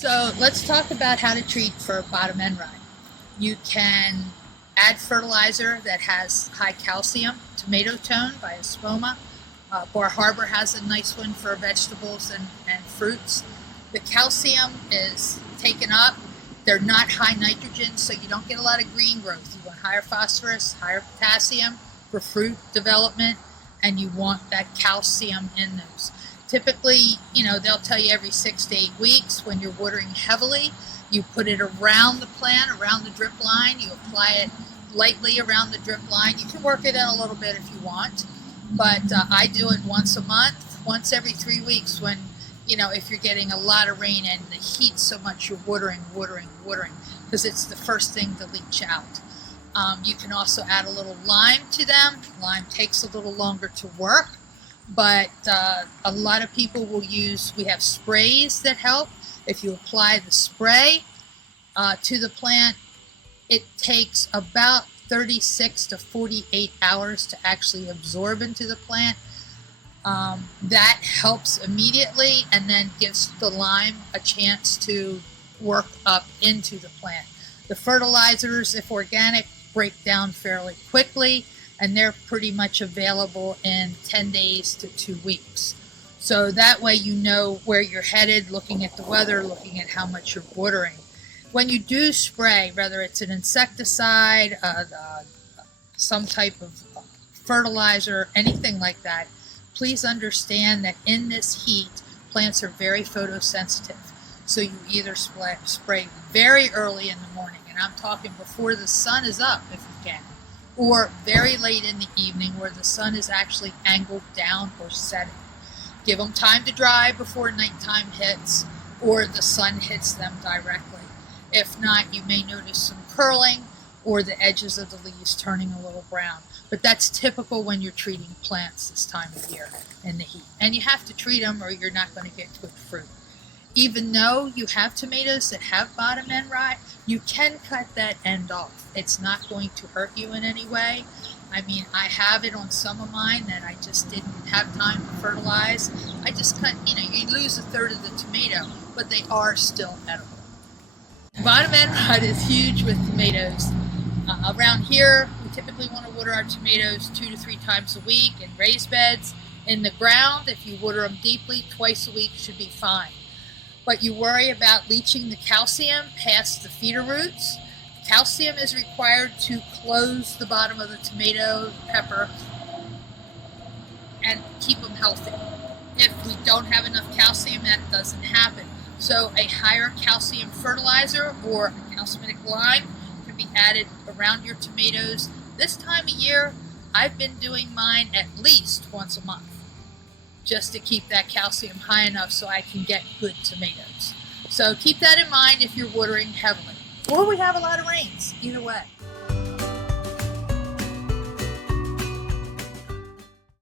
So let's talk about how to treat for bottom end rot. You can add fertilizer that has high calcium, tomato tone by Espoma. Bar Harbor has a nice one for vegetables and fruits. The calcium is taken up. They're not high nitrogen, so you don't get a lot of green growth. You want higher phosphorus, higher potassium for fruit development, and you want that calcium in those. Typically, they'll tell you every 6 to 8 weeks. When you're watering heavily, you put it around the plant, around the drip line. You apply it lightly around the drip line. You can work it in a little bit if you want, but I do it once a month, once every 3 weeks when, if you're getting a lot of rain and the heat so much, you're watering, because it's the first thing to leach out. You can also add a little lime to them. Lime takes a little longer to work, but a lot of people will use, we have sprays that help. If you apply the spray to the plant, it takes about 36 to 48 hours to actually absorb into the plant. That helps immediately and then gives the lime a chance to work up into the plant. The fertilizers, if organic, break down fairly quickly, and they're pretty much available in 10 days to 2 weeks. So that way you know where you're headed, looking at the weather, looking at how much you're watering. When you do spray, whether it's an insecticide, some type of fertilizer, anything like that, please understand that in this heat, plants are very photosensitive. So you either spray very early in the morning, and I'm talking before the sun is up if you can, or very late in the evening where the sun is actually angled down or setting. Give them time to dry before nighttime hits or the sun hits them directly. If not, you may notice some curling or the edges of the leaves turning a little brown. But that's typical when you're treating plants this time of year in the heat. And you have to treat them or you're not going to get good fruit. Even though you have tomatoes that have bottom end rot, you can cut that end off. It's not going to hurt you in any way. I mean, I have it on some of mine that I just didn't have time to fertilize. I just cut, you lose a third of the tomato, but they are still edible. Bottom end rot is huge with tomatoes. Around here, we typically want to water our tomatoes 2 to 3 times a week in raised beds. In the ground, if you water them deeply, twice a week should be fine. But you worry about leaching the calcium past the feeder roots. Calcium is required to close the bottom of the tomato, pepper, and keep them healthy. If we don't have enough calcium, that doesn't happen. So a higher calcium fertilizer or a calciumic lime can be added around your tomatoes. This time of year, I've been doing mine at least once a month, just to keep that calcium high enough so I can get good tomatoes. So keep that in mind if you're watering heavily. Or we have a lot of rains, either way.